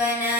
ജീവനാ